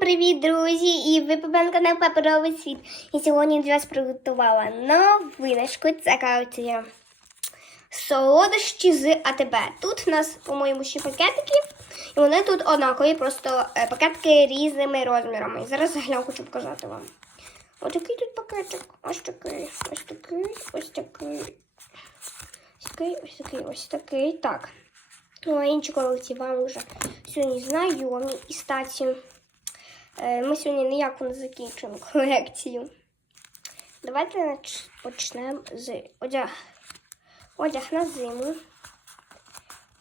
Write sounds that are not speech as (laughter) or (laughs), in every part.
Привіт, друзі! І ви на канал Паперовий світ. І сьогодні для вас приготувала новиночку. Це кажуть, солодощі з АТБ. Тут у нас, по-моєму, ще пакетики. І вони тут однакові, просто е, пакетики різними розмірами. І Зараз загляну, хочу показати вам. Ось такий тут пакетик. Ось такий, ось такий, ось такий. Ось такий, ось такий, ось такий. Так. Ну, а інші колекції вам вже сьогодні знайомі. І статі, ми сьогодні ніяку не закінчимо (laughs) колекцію. Давайте почнемо з одяг. Одяг на зиму.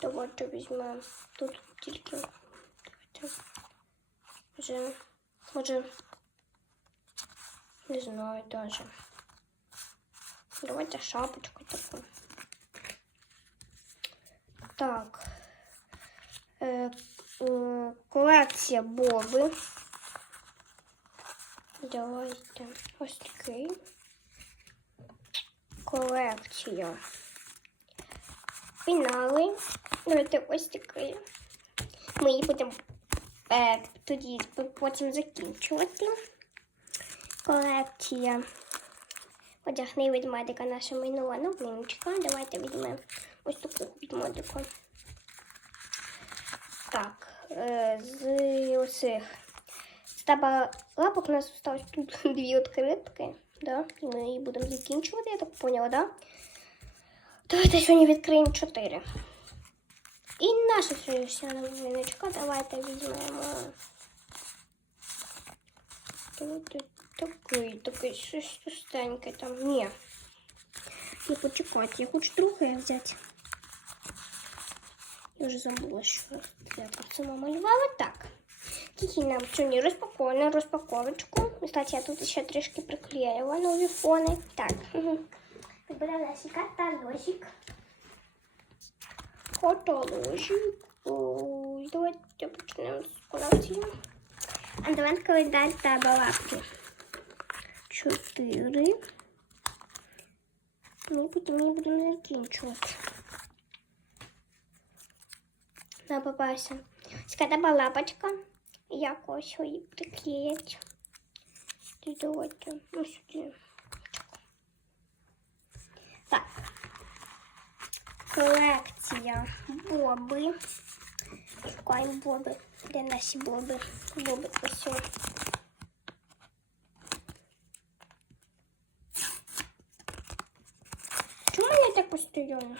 Давайте візьмемо тут тільки. Вже, може, не знаю даже. Давайте шапочку таку. Так. Е, е, колекція Боби. Давайте ось такий. Колекція. Фінали. Давайте ось такий. Ми її будемо е, тоді потім закінчувати. Колекція. Одягни ведмедика наша минула новиночка. Давайте візьмемо ось таку ведмедика. Так, е, з оцих з таба лапок у нас осталось тут (laughs) дві відкритки. Да? І ми її будемо закінчувати, я так поняла, да? Давайте сьогодні відкриємо чотири. І наша сьогоднішня новиночка. Давайте візьмемо. Тут такий, такий щось товстеньке там. Ні. Не почекайте, я хочу друге взяти. Я вже забула, що я там сама малювала. Так. Тільки нам сьогодні розпаковано розпаковочку. Кстати, я тут ще трішки приклеїла нові фони. Так. Вибираємо наш каталожик. Каталожик. Ой, давайте почнемо з колекції. Адвент календар та балапки. Чотири. Ну, потім ми будемо закінчувати. На попався. Скатаба лапочка. Якось її приклеять. Ти давайте. Ну, сюди. Так. Колекція боби. Шукаємо боби. Де наші боби? Боби ось. Чому я так постійно?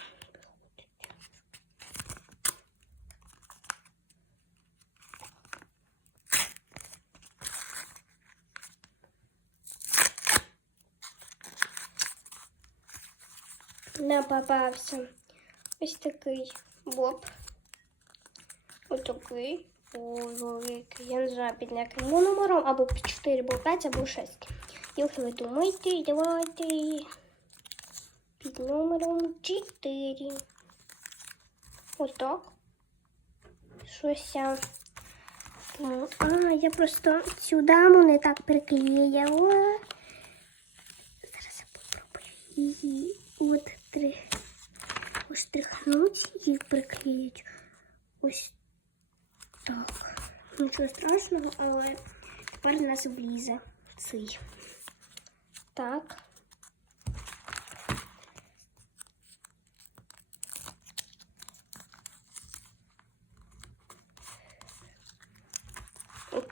Нам попався ось такий боб. Ось такий. Ой, великий. Я не знаю під яким номером, або під 4, або 5, або 6. Як ви думаєте, давайте під номером 4. Ось так. Щось А, я просто цю даму не так приклеїла. Зараз я попробую її от три. Ось трихнуть і приклеїть. Ось так. Нічого страшного, але тепер у нас влізе цей. Так.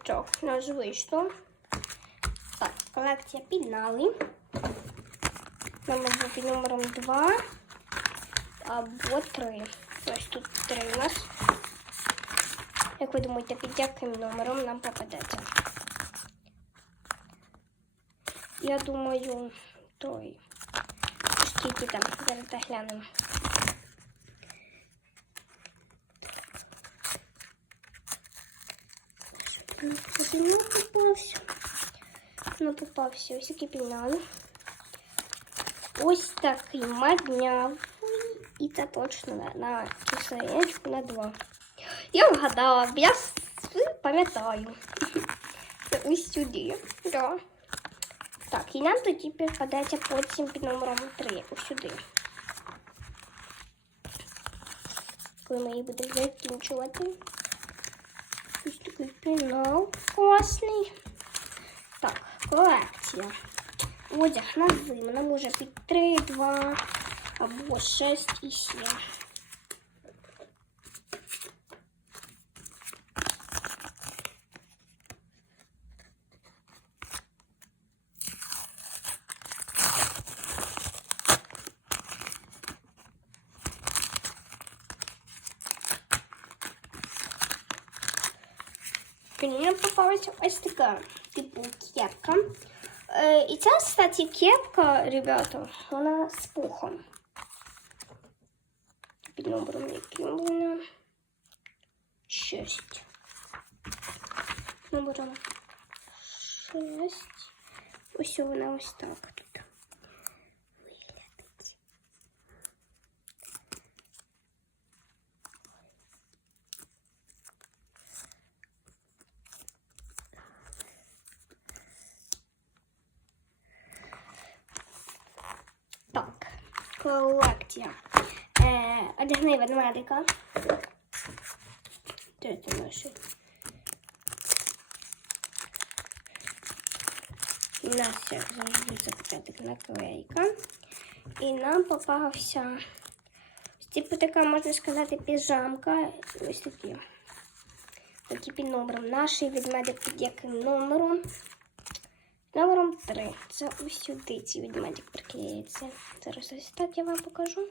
Так, у нас вийшло. Так, колекція пігнали. Номер був під номером 2 або 3. Ось тут 3 у нас. Як ви думаєте, під яким номером нам попадеться? Я думаю, той. Скільки там, зараз глянемо. Куди не попався? Не попався. Ось який пінал. Ось такий маднявий. І це точно на, численечку на два. Я вгадала, я пам'ятаю. (laughs) Це ось сюди. Да. Так, і нам тоді підпадається потім під номером 3. Ось сюди. Коли ми її будемо закінчувати. Ось такий пінал класний. Так, колекція. Одяг на зиму. Може під 3, 2 або 6 і 7. Мені попалася ось така, типу, кепка. Е, і ця, кстати, кепка, ребята, вона з пухом. Під номером яким. Шесть. Номером шесть. Ось вона ось так колекція. Е, одягни ведмедика. Де це наші? У нас як завжди закритик наклейка. І нам попався типу така, можна сказати, піжамка. Ось такі. Такі під номером. Наш ведмедик під яким номером? Номером 3. Це ось сюди ці ведмедик приклеїться. Зараз ось так я вам покажу.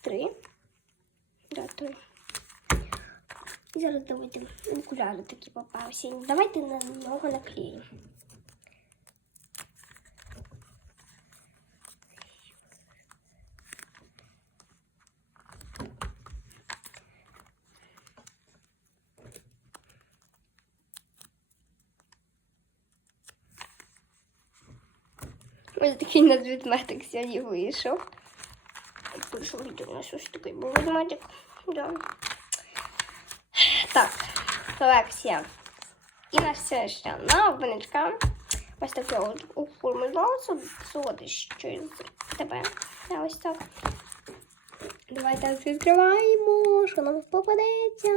Три. Да, три. І зараз давайте окуляри такі попався. Давайте на нього наклеїмо. Ось такий у нас ведмедик сьогодні вийшов. Прийшов відео у нас ось такий був ведмедик. Да. Так, колекція. І на все ще новиночка. Ось таке от оформлювала солодощі з тебе. А ось так. Давайте відкриваємо, що нам попадеться.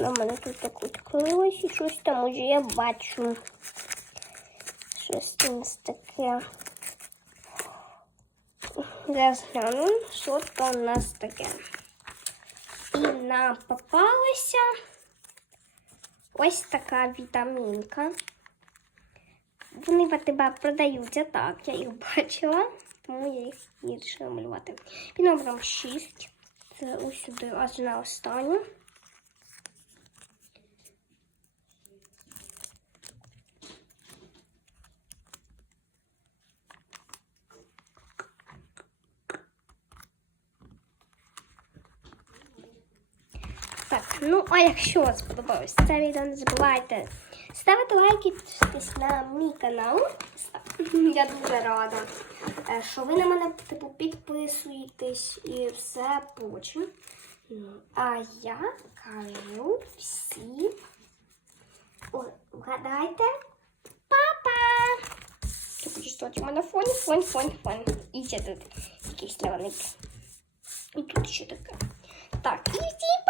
У мене тут так відкрилось і щось там уже я бачу. Щось там таке. Зараз гляну, що там у нас таке. І нам попалася ось така вітамінка. Вони в тебе продаються так, я їх бачила, тому я їх вирішила малювати. Під номером 6. Це ось сюди аж на останню. Так, ну а якщо вам сподобалось це відео, не забувайте ставити лайки, підписатись на мій канал. (laughs) Я дуже рада, е, що ви на мене типу, підписуєтесь і все проче. Ну, а я кажу всім, О, вгадайте, папа! Стояти у мене фон, фон, фон, фон. І ще тут якийсь славник. І тут ще таке. Так, і всім